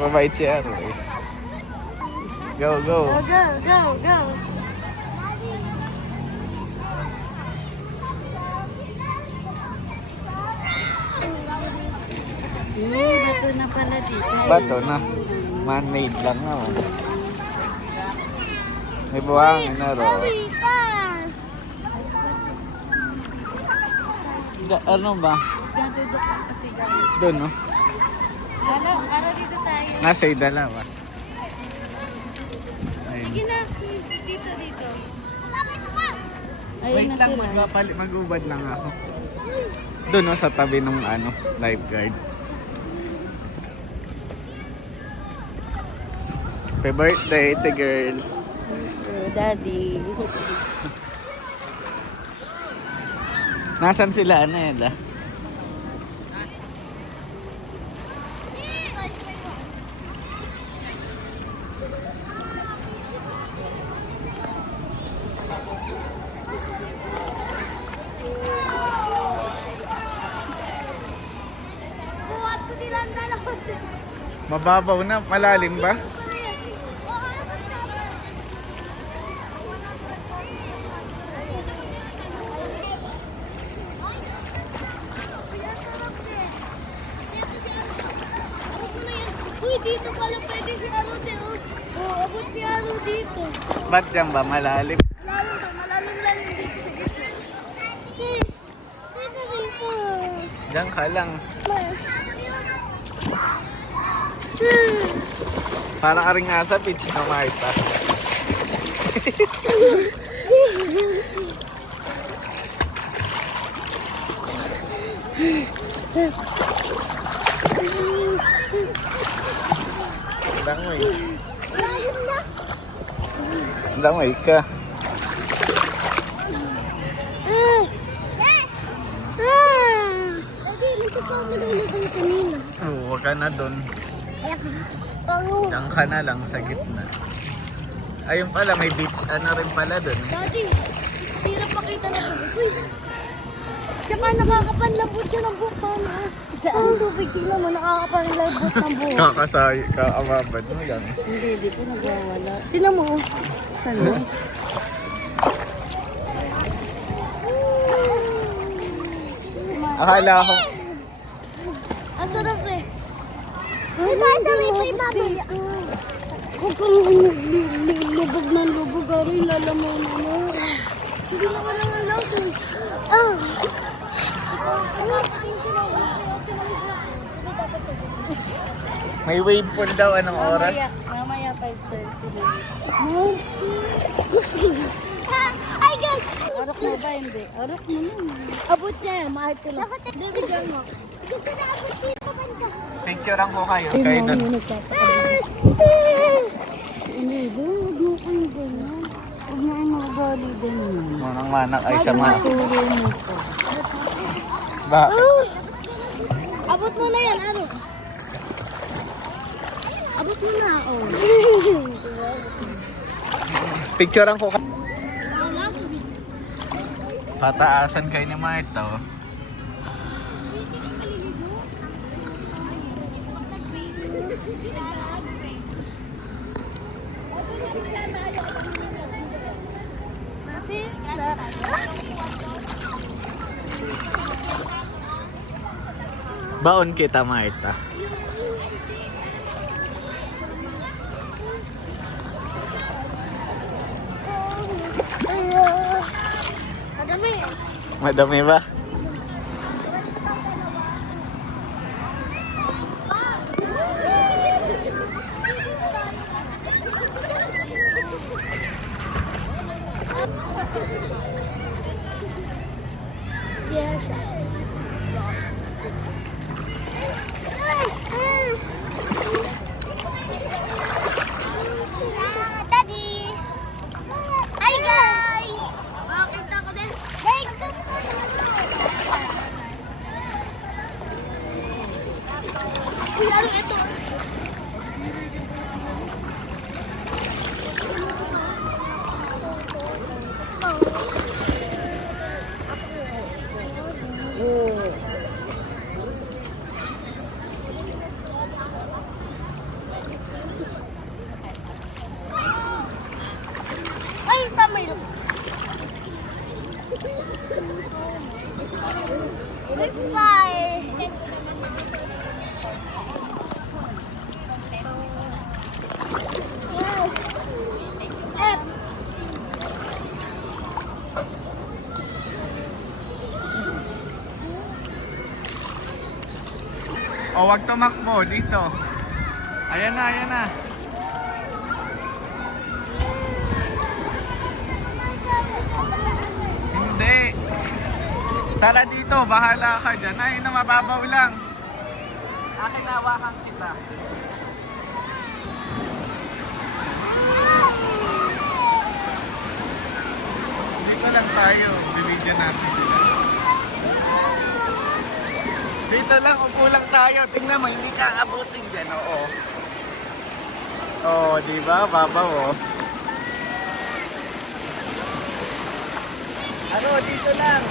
Mabait si Aro eh. Go, go. Go, go, go, go. Bato na pala dito. Bato na. Man-made lang naman. May buhangin na ro. Ano ba? Doon, no? Aro dito tayo. Nasa idala ba? Sige na, dito, dito. Ayun Wait na lang, sila. mag-ubad lang ako. Doon, no? Sa tabi ng lifeguard. Happy birthday, the girl. Daddy. Nasaan sila, Anela? Mababaw na, malalim ba? Uy, dito pala pwede si Alo dito. Oo, abot si Alo dito. Ba't dyan ba malalim? Malalim dito. Dito. Diyan ka lang. Parang ka rin nga sa beach na Marta. Dangoy. Dangoy ka. Oo, wag ka na doon. Diyan ka na lang sa gitna. Ayun pala, may beach. Ano rin pala doon. Daddy, hirap makita na ito. Tsaka nakakapanlambot siya ng buhok pa na. Saan tubig? Tingnan mo, nakakapanlambot ng buhok. Kaamabad mo lang. Hindi, dito nagwawala. Tingnan mo. Saan mo? Akala ko, Ang sarap eh. Dito, sa may baboy. Huwag kang lubog ng lubog. Aray, lalaman na mo. Hindi na ka naman lang. may wave pool daw. Anong oras? Mamaya 5:30. Ay, guys! Arok mo ba? Hindi. Arok mo na. Abot niya yan. Mahal ko lang. David, yan mo. Dito na abot dito banda. Picturean ko kayo. Kayo doon. Hindi, huwag mo kang ganyan. Huwag mo ang mga gali ganyan. Manang-manak ay sama. Tuloy mo ko. Bakit? Abot mo na yan, ano? Abot mo na, oh. Picturean ko kayo. Pataasan kayo ni Marta. Oh. Baon kita, Marta. Madami ba? Yes. Daddy! Hi guys! Makakita ko din. Uy, ano ito? Goodbye. O, wag tumakbo dito. Ayan na, ayan na. Hindi. Tara dito, bahala ka dyan. Ay, na mababaw lang. Akin hawakan kita. Dito lang tayo. Bibidyo natin sila. Dito lang, upo lang tayo. Tingnan mo, hindi ka abutin dyan, oo. Oo, di ba? Babaw, oh. Ano, dito lang.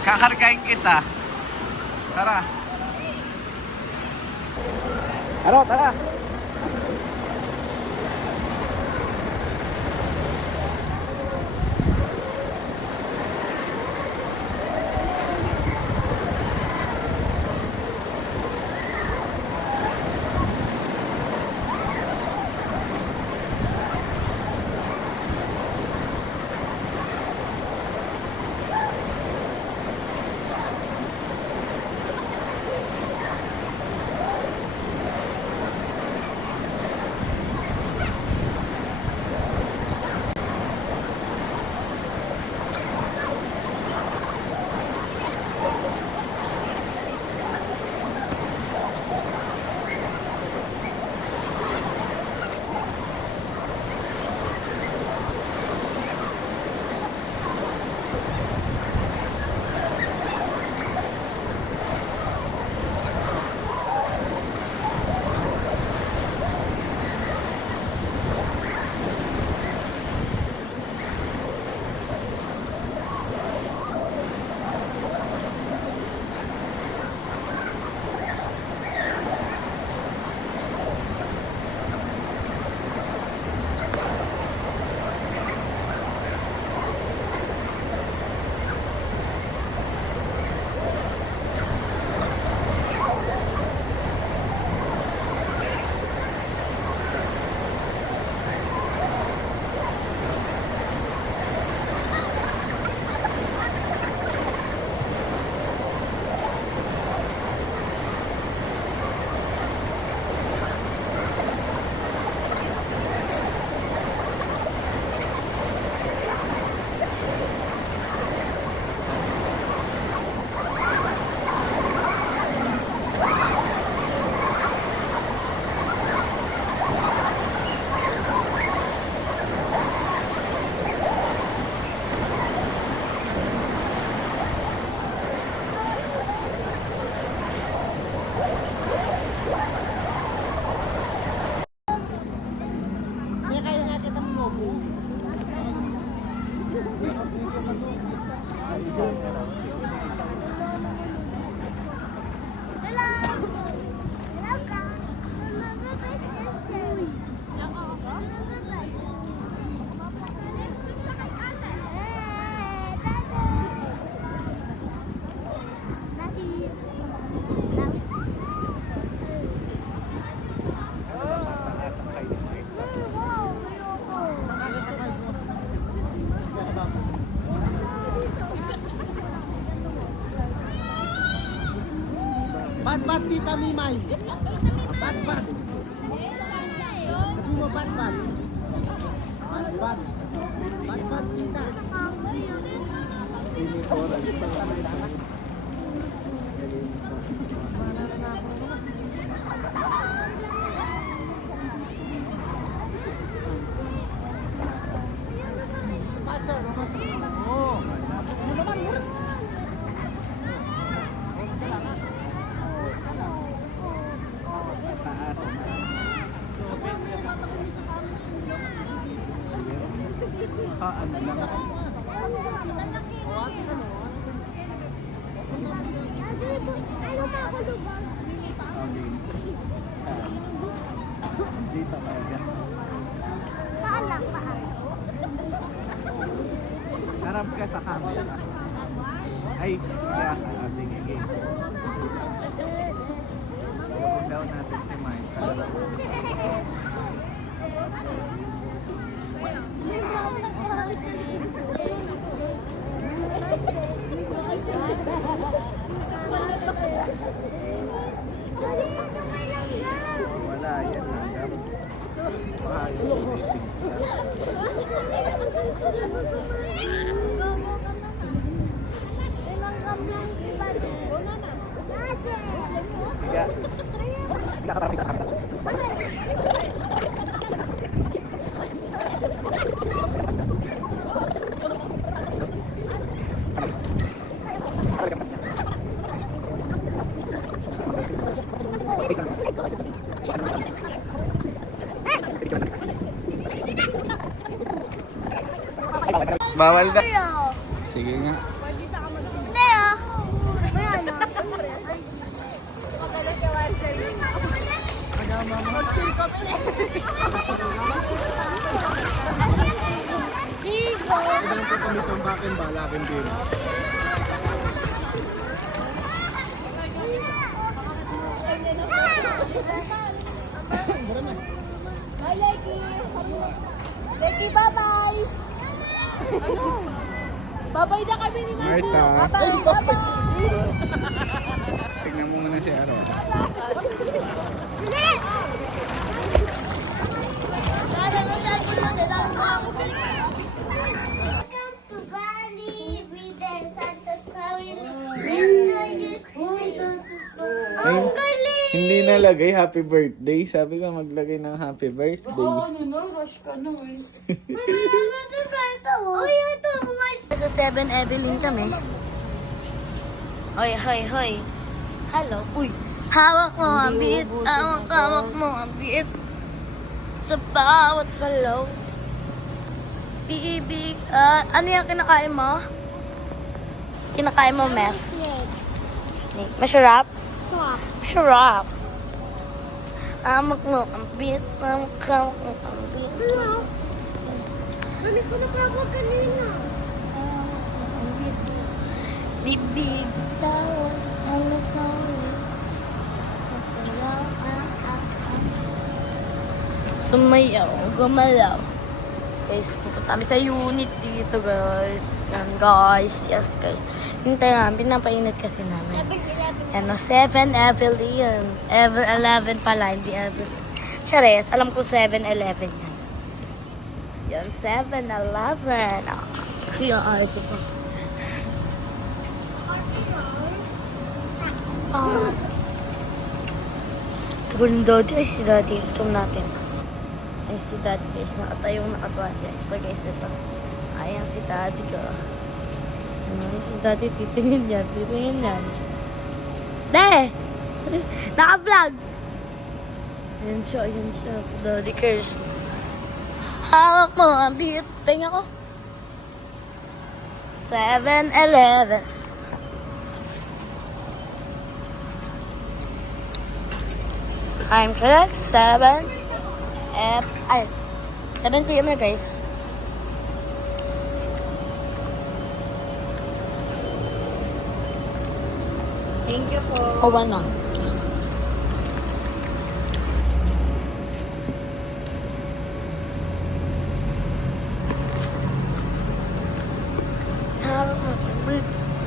Kakargahin kita. Tara. Aro, tara. Bat-bat Tita Mimay. Bat-bat. Sabi mo bat-bat. Bat-bat. Bat-bat Tita. Pacar. Oh. Ano naman mo? Ano lang. Ano ba ako lubag? Okay. talaga. Paalang, paalang. Harap ka sa camera. Ay, kaya ka. Sige, game. Subukan daw natin si Mike. Wala, yan lang. Bawal na. Sige nga. Leo! Mag-chill kami na. Bigo! Kailangan po kami tumbakin, balakin din. Bye, Leki! Leki, bye-bye! Bye-bye na kami ni Mama! Marta. Bye-bye! Bye-bye! Tignan mo muna si Aro. Welcome to Bali with the Santa's family. Enjoy your stay. Ang galing! Hindi nalagay happy birthday. Sabi ko maglagay ng happy birthday. Rush ka na eh. Uy, ito! Sa 7 Evelyn kami. Hoy, hoy, hoy. Hello. Uy. Hawak mo ang beat. Hawak mo ang beat. Sa bawat galaw. Bibig. Ano yung kinakain mo? Kinakain mo, mess? Snake. Masarap? Masarap. Hawak mo ang beat. Hawak mo ang beat. Hello. Mami ko natawag kanina. Bibig tawag ang nasawi. Sumayaw, gumalaw. Guys, pupunta kami sa unit dito, guys. Yan, guys. Yes, guys. Hintay namin, pinapainit kasi namin. Yan, 7 Evelyn. 11 pala, hindi Evelyn. Chares, alam ko 7-11 yan. Yan, 7-11. Kaya, ito pa. Guling daddy. Ay, si daddy. Zoom natin. Ay, si daddy, guys. Nakatayong nakatwate. Ito, guys, ito. Ayan, si daddy ko. Ayan, si daddy. Titingin yan. Titingin yan. De! Naka-vlog! Ayan siya. Ayan siya. Si daddy, guys. Hawak mo ang beat. Tingnan ko. 7-11. I'm correct. 7 p.m. na, guys. Thank you po. O, ano?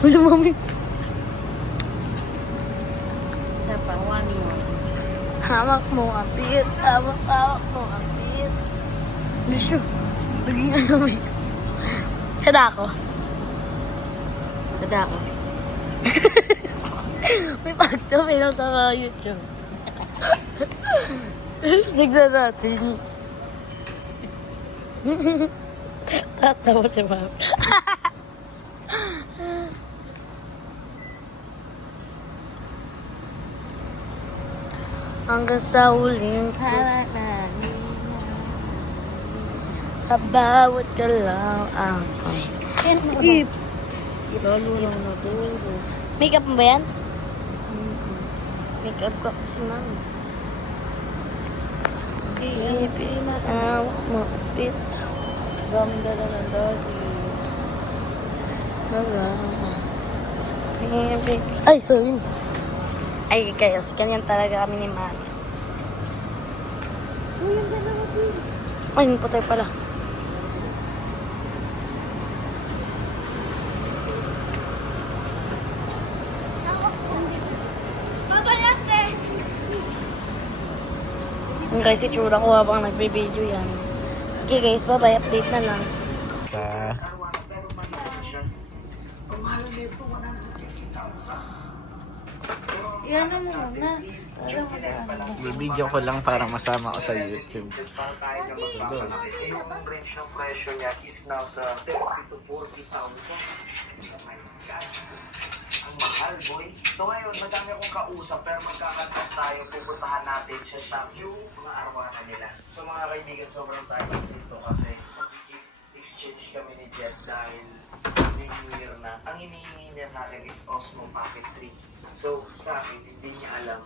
Ano, mami? Sa pawan mo. Hawak mo ang beat. Hawak mo ang beat. Gusto. Naging ano may. Sada ako. Tada ako. May pagtapin ako sa YouTube. Sigla natin. Tatawa si mami. Hanggang sa huling sa bawat galaw ako'y ips. Lolo lang na dulo. Makeup mo ba yan? Makeup ko si mami. Mapit. Ganda na ng doggy. Ay, sorry. Ay, guys, ganyan talaga kami ni Mami. Uy, ang ganda mo, Phil. Ay, patay pala. Yung guys, itsura ko habang nagbe-video yan. Okay guys, bye-bye. Update na lang. Sa... Yan na muna. Video ko lang para masama ko sa YouTube. Yung range ng presyo niya is nasa 30 to 40,000. Oh my God. Ang mahal, boy. So ngayon, madami akong kausap, pero magkakatas tayo, pupuntahan natin siya shop yung mga arwana nila. So mga kaibigan, sobrang tayo dito kasi mag-gift exchange kami ni Jeff dahil New Year na. Ang hinihingi niya sa akin is Osmo Pocket 3. So sa akin, hindi niya alam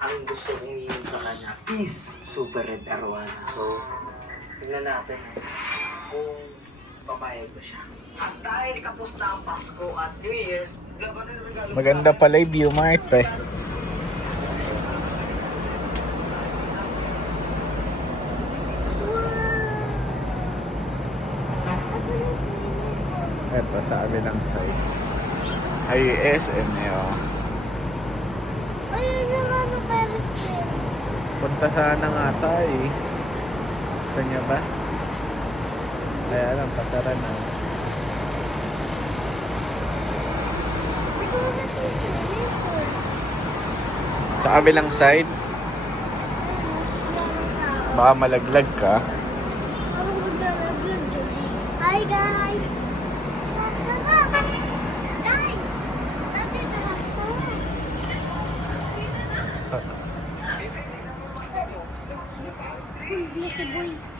ang gusto kong hingin sa kanya is Super Red Arwana. So, tignan natin kung papayag ba siya. At dahil kapos na ang Pasko at New Year, labanan ng regalo. Maganda pala yung view, Mart eh. Ito sa kabilang side. Ay, SM eh, oh. Ayun yung ano, Paris Hill. Punta sana nga tayo eh. Gusto niya ba? Kaya lang, pasara na. Hindi ko na Sa kabilang side, baka malaglag ka. Hi guys! Guys! Nandito na ako. Yes, boy.